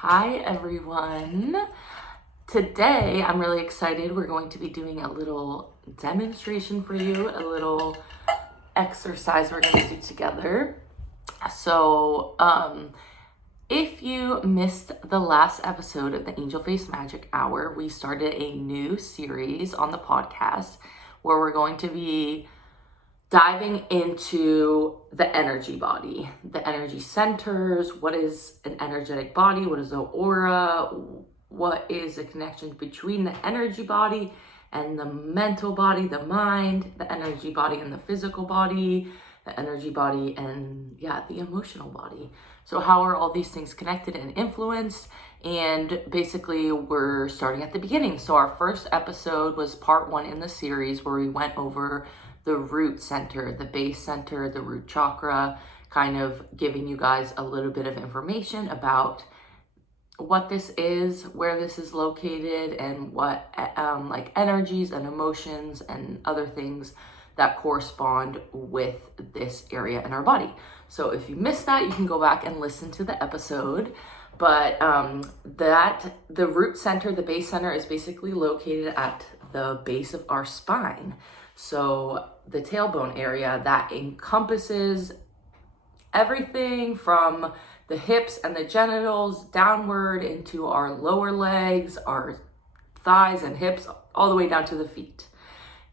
Hi everyone. Today I'm really excited. We're going to be doing a little demonstration for you, a little exercise we're going to do together. So, if you missed the last episode of the Angel Face Magic Hour, we started a new series on the podcast where we're going to be diving into the energy body, the energy centers. What is an energetic body? What is the aura? What is the connection between the energy body and the mental body, the mind, the energy body and the physical body, the energy body and the emotional body. So how are all these things connected and influenced? And basically we're starting at the beginning. So our first episode was part 1 in the series where we went over the root center, the base center, the root chakra, kind of giving you guys a little bit of information about what this is, where this is located, and what like energies and emotions and other things that correspond with this area in our body. So if you missed that, you can go back and listen to the episode. But the root center, the base center, is basically located at the base of our spine. So the tailbone area that encompasses everything from the hips and the genitals downward into our lower legs, our thighs and hips, all the way down to the feet.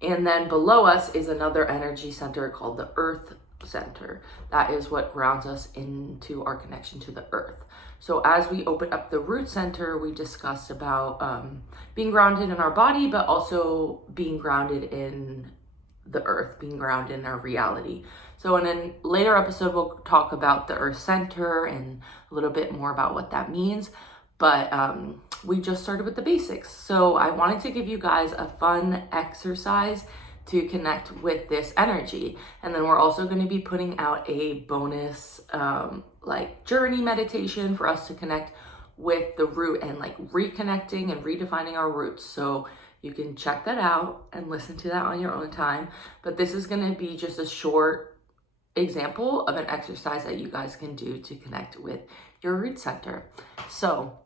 And then below us is another energy center called the earth center. That is what grounds us into our connection to the earth. So as we open up the root center, we discussed about being grounded in our body, but also being grounded in the earth, being grounded in our reality. So in a later episode, we'll talk about the earth center and a little bit more about what that means. But we just started with the basics. So I wanted to give you guys a fun exercise to connect with this energy. And then we're also going to be putting out a bonus like journey meditation for us to connect with the root and like reconnecting and redefining our roots. So you can check that out and listen to that on your own time. But this is going to be just a short example of an exercise that you guys can do to connect with your root center. So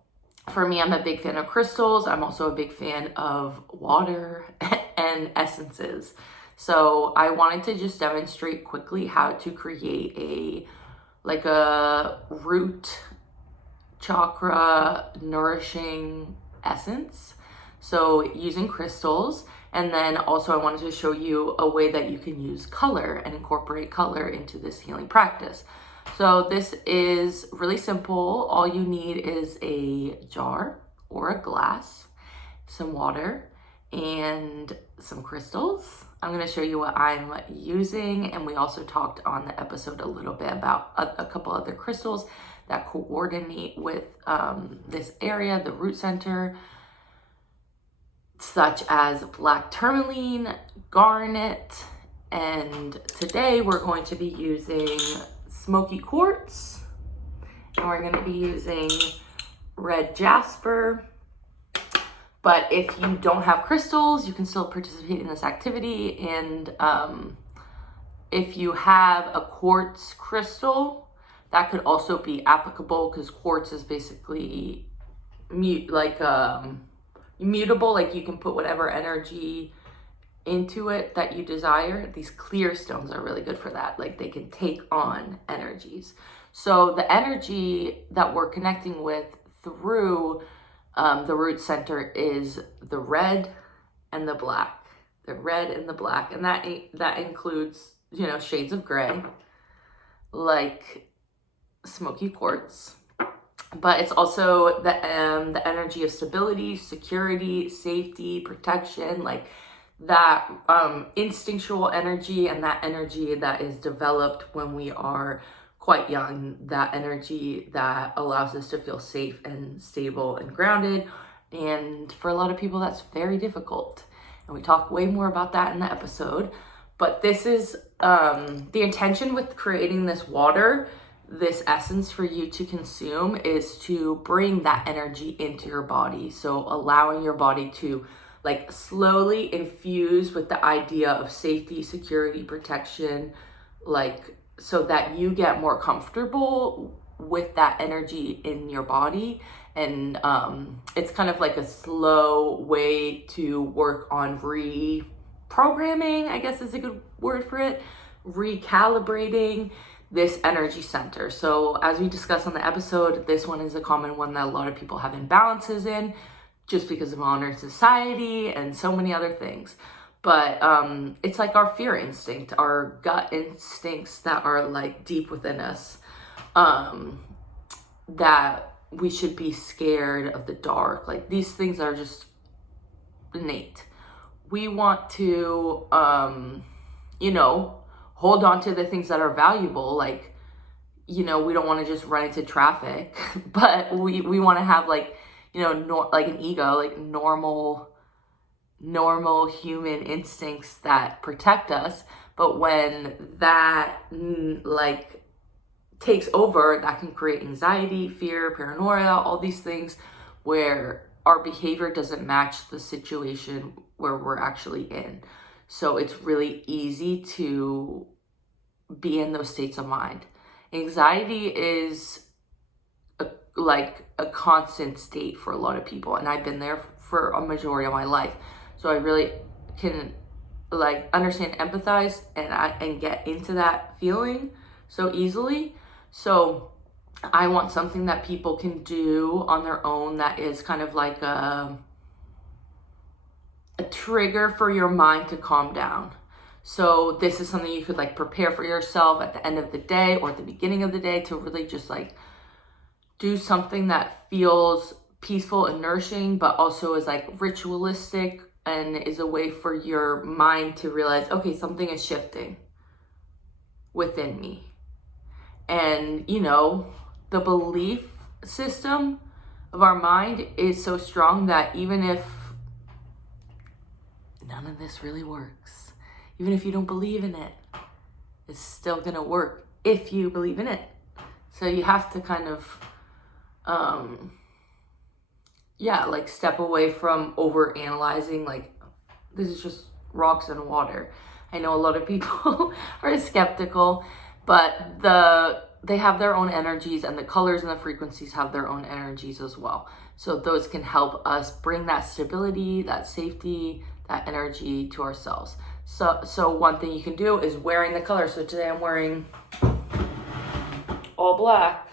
for me, I'm a big fan of crystals. I'm also a big fan of water and essences. So I wanted to just demonstrate quickly how to create a root chakra nourishing essence. So using crystals, and then also I wanted to show you a way that you can use color and incorporate color into this healing practice. So this is really simple. All you need is a jar or a glass, some water, and some crystals. I'm going to show you what I'm using, and we also talked on the episode a little bit about a couple other crystals that coordinate with this area, the root center, such as black tourmaline, garnet, and today we're going to be using smoky quartz, and we're going to be using red jasper. But if you don't have crystals, you can still participate in this activity. And if you have a quartz crystal, that could also be applicable, because quartz is basically immutable. Like you can put whatever energy into it that you desire. These clear stones are really good for that. Like they can take on energies. So the energy that we're connecting with through the root center is the red and the black. The red and the black, and that includes, shades of gray, like smoky quartz. But it's also the energy of stability, security, safety, protection, like that instinctual energy, and that energy that is developed when we are quite young, that energy that allows us to feel safe and stable and grounded. And for a lot of people, that's very difficult. And we talk way more about that in the episode. But this is the intention with creating this water, this essence for you to consume, is to bring that energy into your body. So allowing your body to like slowly infuse with the idea of safety, security, protection, like so that you get more comfortable with that energy in your body. And it's kind of like a slow way to work on reprogramming, I guess is a good word for it, recalibrating this energy center. So as we discussed on the episode, this one is a common one that a lot of people have imbalances in just because of modern society and so many other things. But it's like our fear instinct, our gut instincts that are like deep within us, that we should be scared of the dark. Like these things are just innate. We want to, hold on to the things that are valuable. Like, we don't want to just run into traffic, but we want to have like, like an ego, like normal human instincts that protect us. But when that like takes over, that can create anxiety, fear, paranoia, all these things where our behavior doesn't match the situation where we're actually in. So it's really easy to be in those states of mind. Anxiety is like a constant state for a lot of people, and I've been there for a majority of my life. So I really can like understand, empathize, and get into that feeling so easily. So I want something that people can do on their own that is kind of like a trigger for your mind to calm down. So this is something you could like prepare for yourself at the end of the day or at the beginning of the day to really just like do something that feels peaceful and nourishing, but also is like ritualistic and is a way for your mind to realize, okay, something is shifting within me. And, the belief system of our mind is so strong that even if none of this really works, even if you don't believe in it, it's still gonna work if you believe in it. So you have to kind of, like step away from over analyzing, like this is just rocks and water. I know a lot of people are skeptical, but they have their own energies, and the colors and the frequencies have their own energies as well. So those can help us bring that stability, that safety, that energy to ourselves. So one thing you can do is wearing the color. So today I'm wearing all black.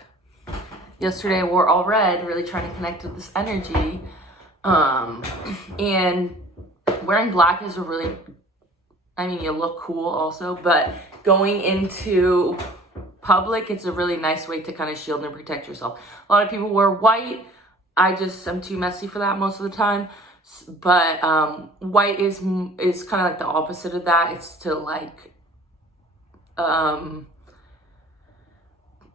Yesterday I wore all red, really trying to connect with this energy. And wearing black is you look cool also, but going into public, it's a really nice way to kind of shield and protect yourself. A lot of people wear white. I'm too messy for that most of the time. But white is kind of like the opposite of that. It's to like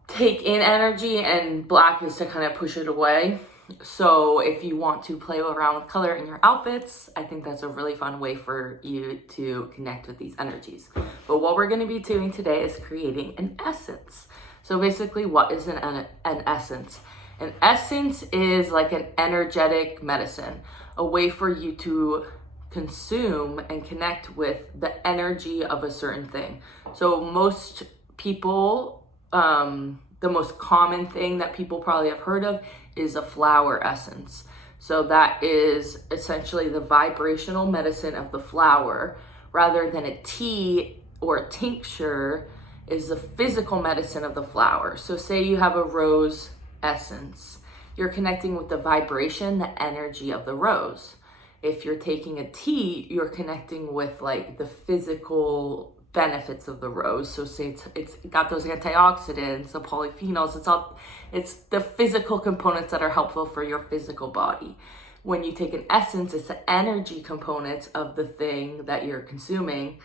take in energy, and black is to kind of push it away. So if you want to play around with color in your outfits, I think that's a really fun way for you to connect with these energies. But what we're going to be doing today is creating an essence. So basically, what is an essence? An essence is like an energetic medicine, a way for you to consume and connect with the energy of a certain thing. So most people, the most common thing that people probably have heard of is a flower essence. So that is essentially the vibrational medicine of the flower, rather than a tea or a tincture is the physical medicine of the flower. So say you have a rose essence, you're connecting with the vibration, the energy of the rose. If you're taking a tea, you're connecting with like the physical benefits of the rose. So say it's got those antioxidants, the polyphenols, it's the physical components that are helpful for your physical body. When you take an essence, it's the energy components of the thing that you're consuming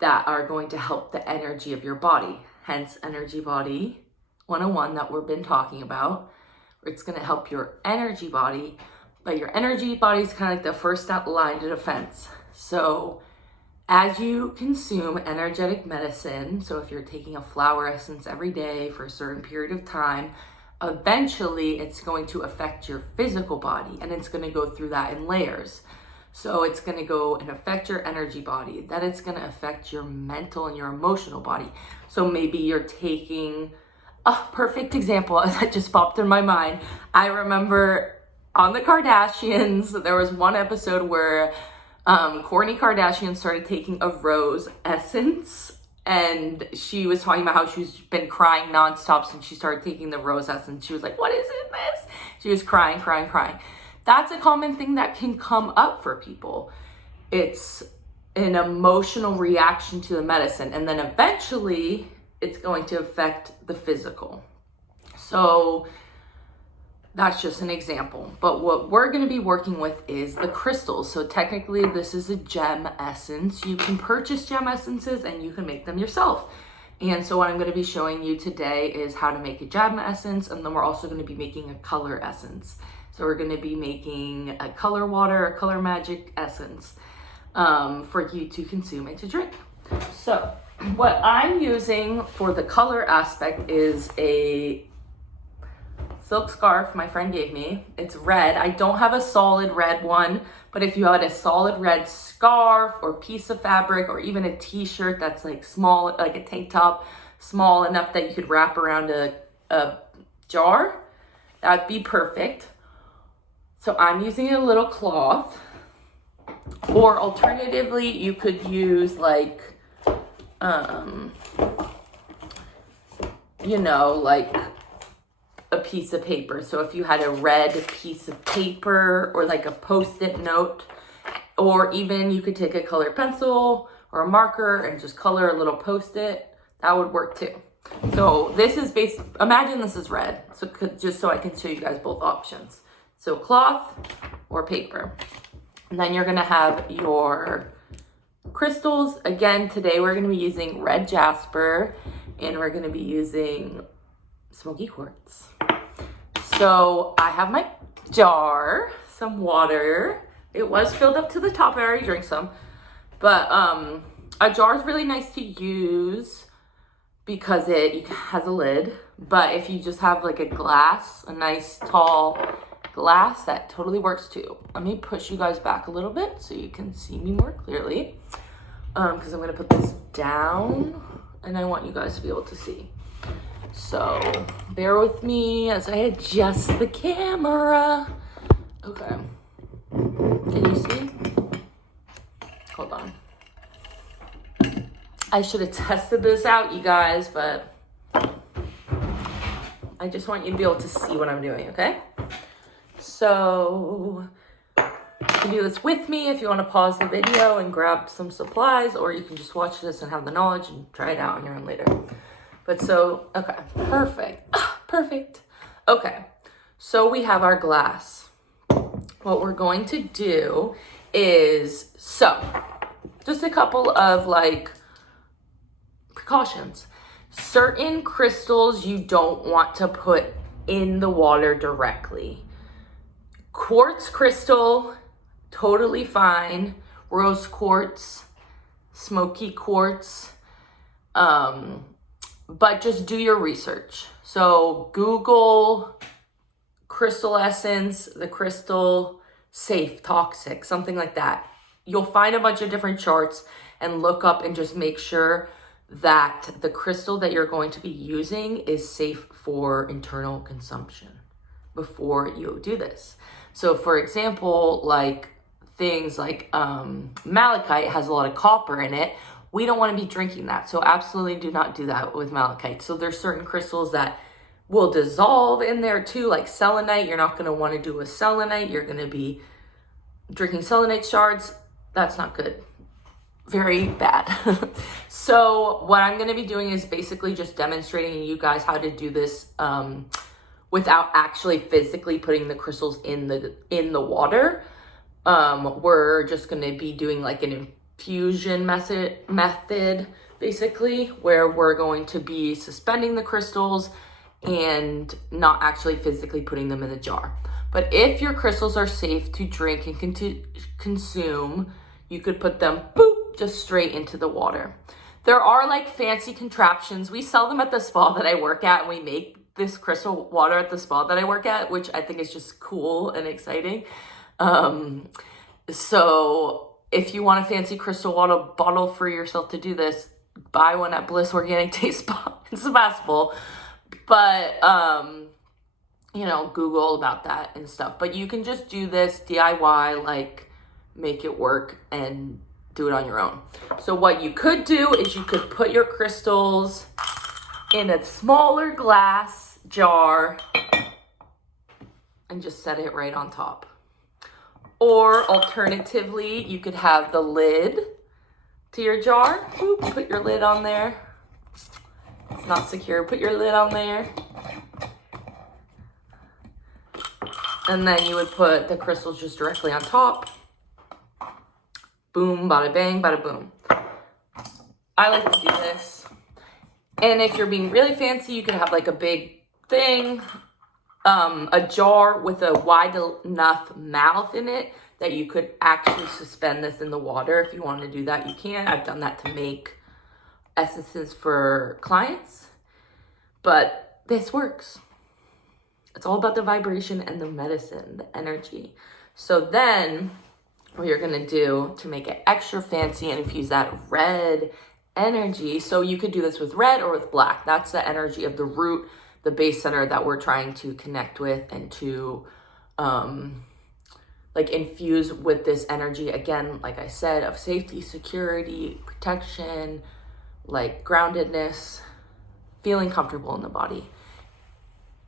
that are going to help the energy of your body. Hence Energy Body 101 that we've been talking about. It's going to help your energy body, but your energy body is kind of like the first line of defense. So as you consume energetic medicine, so if you're taking a flower essence every day for a certain period of time, eventually it's going to affect your physical body, and it's going to go through that in layers. So it's going to go and affect your energy body, then it's going to affect your mental and your emotional body. So maybe you're taking A perfect example that just popped in my mind. I remember on the Kardashians, there was one episode where Kourtney Kardashian started taking a rose essence, and she was talking about how she's been crying nonstop since she started taking the rose essence. She was like, what is in this? She was crying. That's a common thing that can come up for people. It's an emotional reaction to the medicine, and then eventually it's going to affect the physical. So that's just an example. But what we're going to be working with is the crystals. So technically this is a gem essence. You can purchase gem essences and you can make them yourself. And so what I'm going to be showing you today is how to make a gem essence, and then we're also going to be making a color essence. So we're going to be making a color water, a color magic essence for you to consume and to drink. So what I'm using for the color aspect is a silk scarf my friend gave me. It's red. I don't have a solid red one, but if you had a solid red scarf or piece of fabric or even a t-shirt that's like small, like a tank top, small enough that you could wrap around a jar, that'd be perfect. So I'm using a little cloth, or alternatively, you could use like, you know, like a piece of paper. So if you had a red piece of paper or like a Post-it note, or even you could take a colored pencil or a marker and just color a little Post-it, that would work too. So this is imagine this is red. So just so I can show you guys both options. So cloth or paper. And then you're gonna have your crystals. Again, today we're gonna be using red jasper, and we're gonna be using smoky quartz. So I have my jar, some water. It was filled up to the top. I already drank some. But a jar is really nice to use because it has a lid. But if you just have like a glass, a nice tall glass, that totally works too. Let me push you guys back a little bit so you can see me more clearly, because I'm gonna put this down and I want you guys to be able to see. So bear with me as I adjust the camera. Okay, can you see? Hold on. I should have tested this out, you guys, but I just want you to be able to see what I'm doing, okay? So you can do this with me if you want to pause the video and grab some supplies, or you can just watch this and have the knowledge and try it out on your own later. But so, okay, perfect. Perfect. Okay, so we have our glass. What we're going to do is, just a couple of like precautions. Certain crystals you don't want to put in the water directly. Quartz crystal, totally fine. Rose quartz, smoky quartz, but just do your research. So Google crystal essence, the crystal safe, toxic, something like that. You'll find a bunch of different charts and look up and just make sure that the crystal that you're going to be using is safe for internal consumption before you do this. So for example, like things like malachite has a lot of copper in it. We don't want to be drinking that. So absolutely do not do that with malachite. So there's certain crystals that will dissolve in there too, like selenite. You're not going to want to do a selenite. You're going to be drinking selenite shards. That's not good. Very bad. So what I'm going to be doing is basically just demonstrating you guys how to do this without actually physically putting the crystals in the water. We're just going to be doing like an infusion method basically, where we're going to be suspending the crystals and not actually physically putting them in the jar. But if your crystals are safe to drink and consume, you could put them just straight into the water. There are like fancy contraptions. We sell them at the spa that I work at, and we make this crystal water at the spa that I work at, which I think is just cool and exciting. So if you want a fancy crystal water bottle for yourself to do this, buy one at Bliss Organic Taste Spa. It's possible. But, you know, Google about that and stuff. But you can just do this DIY, like make it work and do it on your own. So what you could do is you could put your crystals in a smaller glass jar and just set it right on top. Or alternatively, you could have the lid to your jar. Ooh, put your lid on there. It's not secure. Put your lid on there. And then you would put the crystals just directly on top. Boom, bada bang, bada boom. I like to do this. And if you're being really fancy, you could have like a big thing, a jar with a wide enough mouth in it that you could actually suspend this in the water. If you want to do that, you can. I've done that to make essences for clients, but this works. It's all about the vibration and the medicine, the energy. So then what you're going to do to make it extra fancy and infuse that red energy. So you could do this with red or with black. That's the energy of the root, the base center that we're trying to connect with and to like infuse with this energy. Again, like I said, of safety, security, protection, like groundedness, feeling comfortable in the body.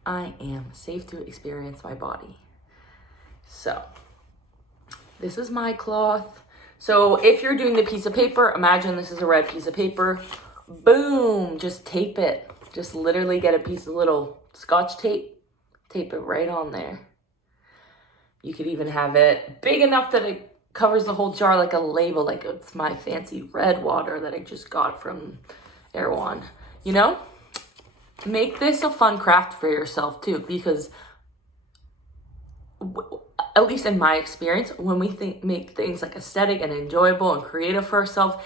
I am safe to experience my body. So this is my cloth. So if you're doing the piece of paper, imagine this is a red piece of paper. Boom, just tape it. Just literally get a piece of little Scotch tape, tape it right on there. You could even have it big enough that it covers the whole jar, like a label, like it's my fancy red water that I just got from Erewhon. You know, make this a fun craft for yourself too, because at least in my experience, when we make things like aesthetic and enjoyable and creative for ourselves,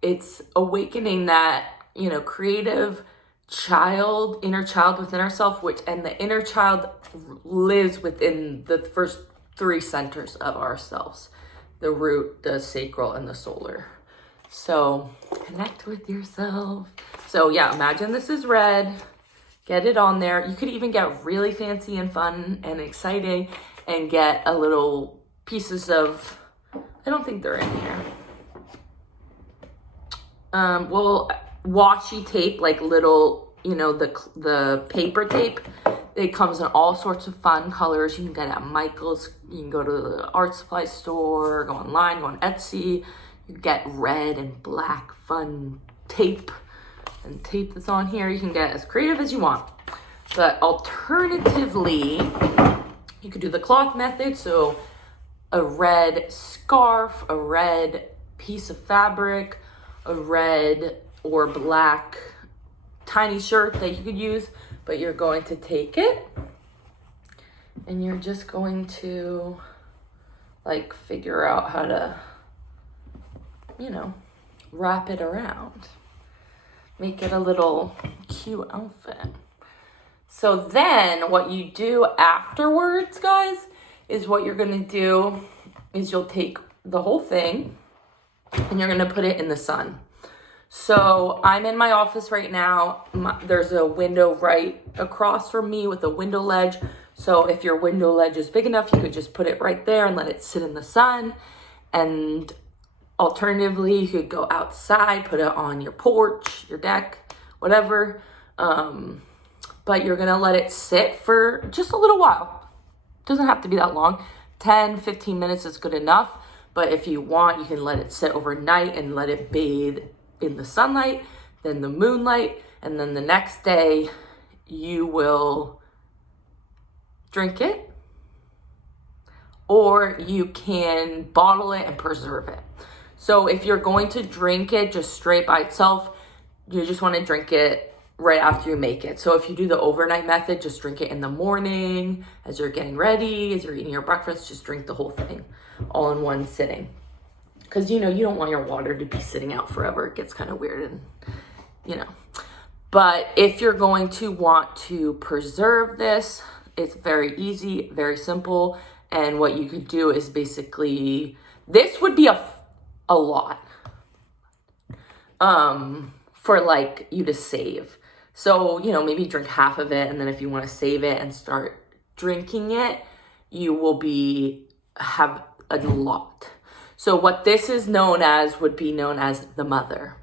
it's awakening that, you know, creative child, inner child within ourselves, and the inner child lives within the first 3 centers of ourselves: the root, the sacral, and the solar. So connect with yourself. So yeah, imagine this is red. Get it on there. You could even get really fancy and fun and exciting and get a little pieces of, I don't think they're in here. Well, washi tape, like little, you know, the paper tape. It comes in all sorts of fun colors. You can get it at Michael's. You can go to the art supply store, go online, go on Etsy. You get red and black fun tape and tape that's on here. You can get as creative as you want. But alternatively, you could do the cloth method. So a red scarf, a red piece of fabric, a red or black tiny shirt that you could use, but you're going to take it and you're just going to like figure out how to, you know, wrap it around. Make it a little cute outfit. So then what you do afterwards, guys, is what you're gonna do is you'll take the whole thing and you're gonna put it in the sun. So I'm in my office right now. There's a window right across from me with a window ledge. So if your window ledge is big enough, you could just put it right there and let it sit in the sun. And alternatively, you could go outside, put it on your porch, your deck, whatever. But you're gonna let it sit for just a little while. Doesn't have to be that long. 10, 15 minutes is good enough. But if you want, you can let it sit overnight and let it bathe in the sunlight, then the moonlight, and then the next day you will drink it, or you can bottle it and preserve it. So if you're going to drink it just straight by itself, you just want to drink it right after you make it. So if you do the overnight method, just drink it in the morning as you're getting ready, as you're eating your breakfast, just drink the whole thing all in one sitting. Because, you know, you don't want your water to be sitting out forever. It gets kind of weird and, you know. But if you're going to want to preserve this, it's very easy, very simple. And what you could do is basically, this would be a lot for like you to save. So, you know, maybe drink half of it, and then if you want to save it and start drinking it, you will have a lot. So what this is known as would be known as the mother.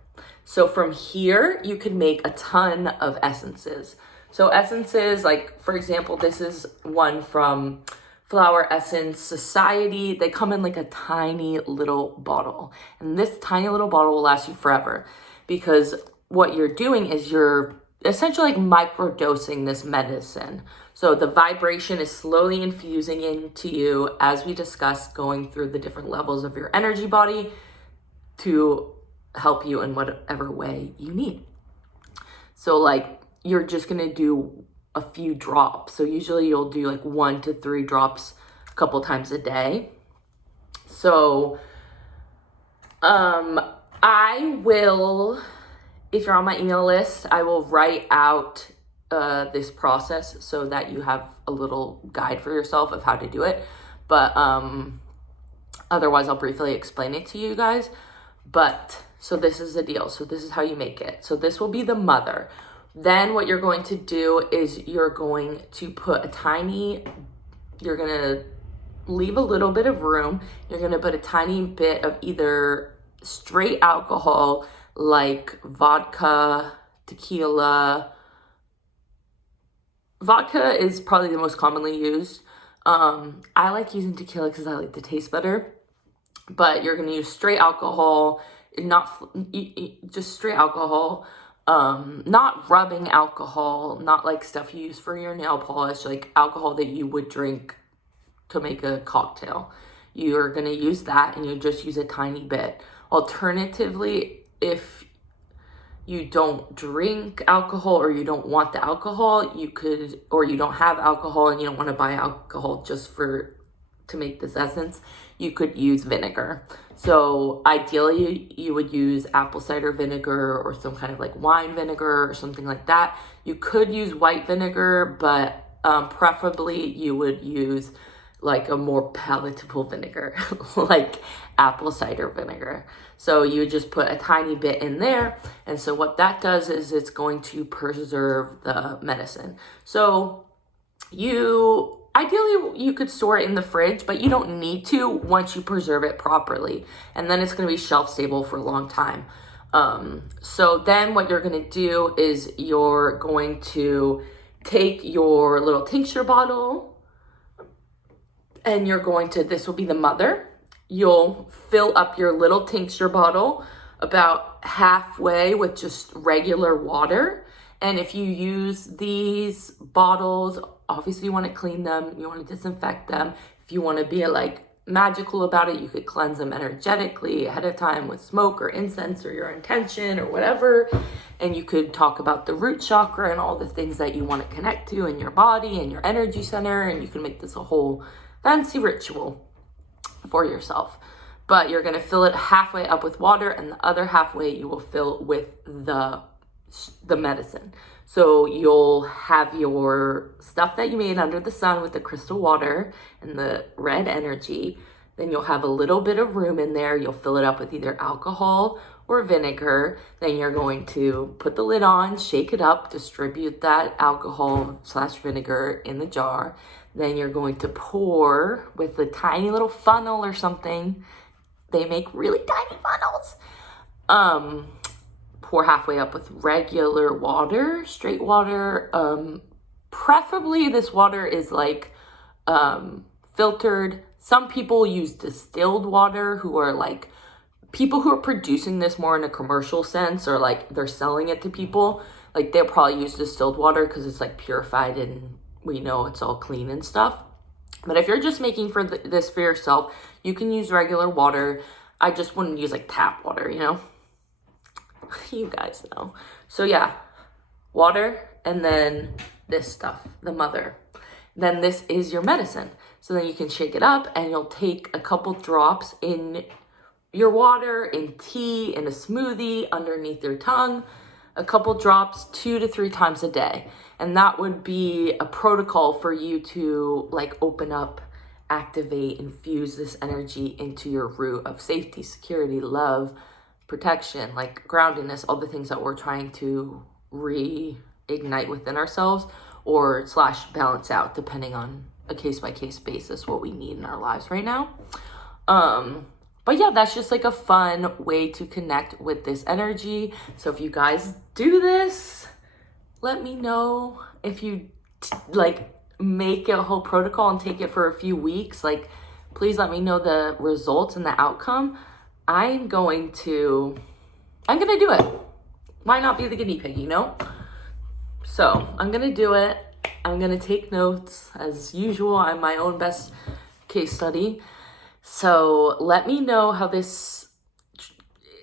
So from here, you can make a ton of essences. So essences, like for example, this is one from Flower Essence Society. They come in like a tiny little bottle. And this tiny little bottle will last you forever, because what you're doing is you're essentially like microdosing this medicine. So the vibration is slowly infusing into you, as we discussed, going through the different levels of your energy body to help you in whatever way you need. So like you're just gonna do a few drops. So usually you'll do like 1 to 3 drops a couple times a day. So I will, if you're on my email list, I will write out this process so that you have a little guide for yourself of how to do it. But otherwise I'll briefly explain it to you guys. But so this is the deal. So this is how you make it. So this will be the mother. Then what you're going to do is you're going to put you're going to leave a little bit of room. You're going to put a tiny bit of either straight alcohol like vodka, tequila. Vodka is probably the most commonly used. I like using tequila because I like the taste better. But you're going to use straight alcohol, just straight alcohol. Not rubbing alcohol, not like stuff you use for your nail polish, like alcohol that you would drink to make a cocktail. You're going to use that, and you just use a tiny bit. Alternatively, if you don't drink alcohol or you don't want the alcohol, you could, or you don't have alcohol and you don't want to buy alcohol just to make this essence, you could use vinegar. So ideally you would use apple cider vinegar or some kind of like wine vinegar or something like that. You could use white vinegar, but preferably you would use like a more palatable vinegar, like apple cider vinegar. So you would just put a tiny bit in there. And so what that does is it's going to preserve the medicine. So ideally you could store it in the fridge, but you don't need to once you preserve it properly. And then it's going to be shelf stable for a long time. So then what you're going to do is you're going to take your little tincture bottle, and this will be the mother. You'll fill up your little tincture bottle about halfway with just regular water. And if you use these bottles, obviously you want to clean them, you want to disinfect them. If you want to be like magical about it, you could cleanse them energetically ahead of time with smoke or incense or your intention or whatever. And you could talk about the root chakra and all the things that you want to connect to in your body and your energy center. And you can make this a whole fancy ritual for yourself. But you're going to fill it halfway up with water, and the other halfway you will fill with the medicine. So you'll have your stuff that you made under the sun with the crystal water and the red energy. Then you'll have a little bit of room in there. You'll fill it up with either alcohol or vinegar. Then you're going to put the lid on, shake it up, distribute that alcohol/vinegar in the jar. Then you're going to pour with a tiny little funnel or something. They make really tiny funnels. Pour halfway up with regular water, straight water. Preferably this water is like filtered. Some people use distilled water, who are like people who are producing this more in a commercial sense, or like they're selling it to people. Like they'll probably use distilled water because it's like purified and we know it's all clean and stuff. But if you're just making this for yourself, you can use regular water. I just wouldn't use like tap water, you know? You guys know. So yeah, water, and then this stuff, the mother. Then this is your medicine. So then you can shake it up, and you'll take a couple drops in your water, in tea, in a smoothie, underneath your tongue, a couple drops 2 to 3 times a day. And that would be a protocol for you to like open up, activate, infuse this energy into your root of safety, security, love, protection, like groundedness, all the things that we're trying to ignite within ourselves or / balance out, depending on a case-by-case basis what we need in our lives right now. But yeah, that's just like a fun way to connect with this energy. So if you guys do this, let me know. If you like make a whole protocol and take it for a few weeks, like please let me know the results and the outcome. I'm gonna do it. Why not be the guinea pig, you know? So I'm gonna do it. I'm gonna take notes as usual. I'm my own best case study. So let me know how this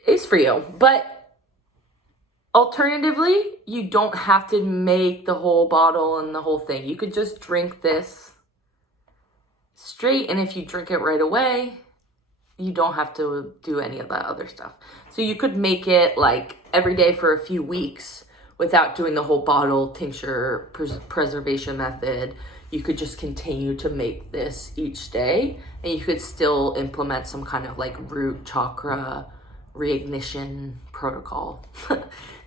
is for you. But alternatively, you don't have to make the whole bottle and the whole thing. You could just drink this straight. And if you drink it right away, you don't have to do any of that other stuff. So you could make it like every day for a few weeks without doing the whole bottle tincture preservation method. You could just continue to make this each day, and you could still implement some kind of like root chakra reignition protocol.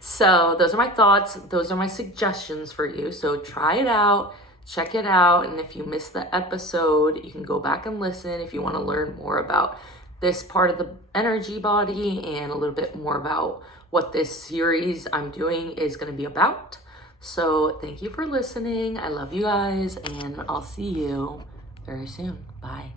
So those are my thoughts. Those are my suggestions for you. So try it out, check it out. And if you missed the episode, you can go back and listen if you want to learn more about this part of the energy body and a little bit more about what this series I'm doing is going to be about. So thank you for listening. I love you guys, and I'll see you very soon. Bye.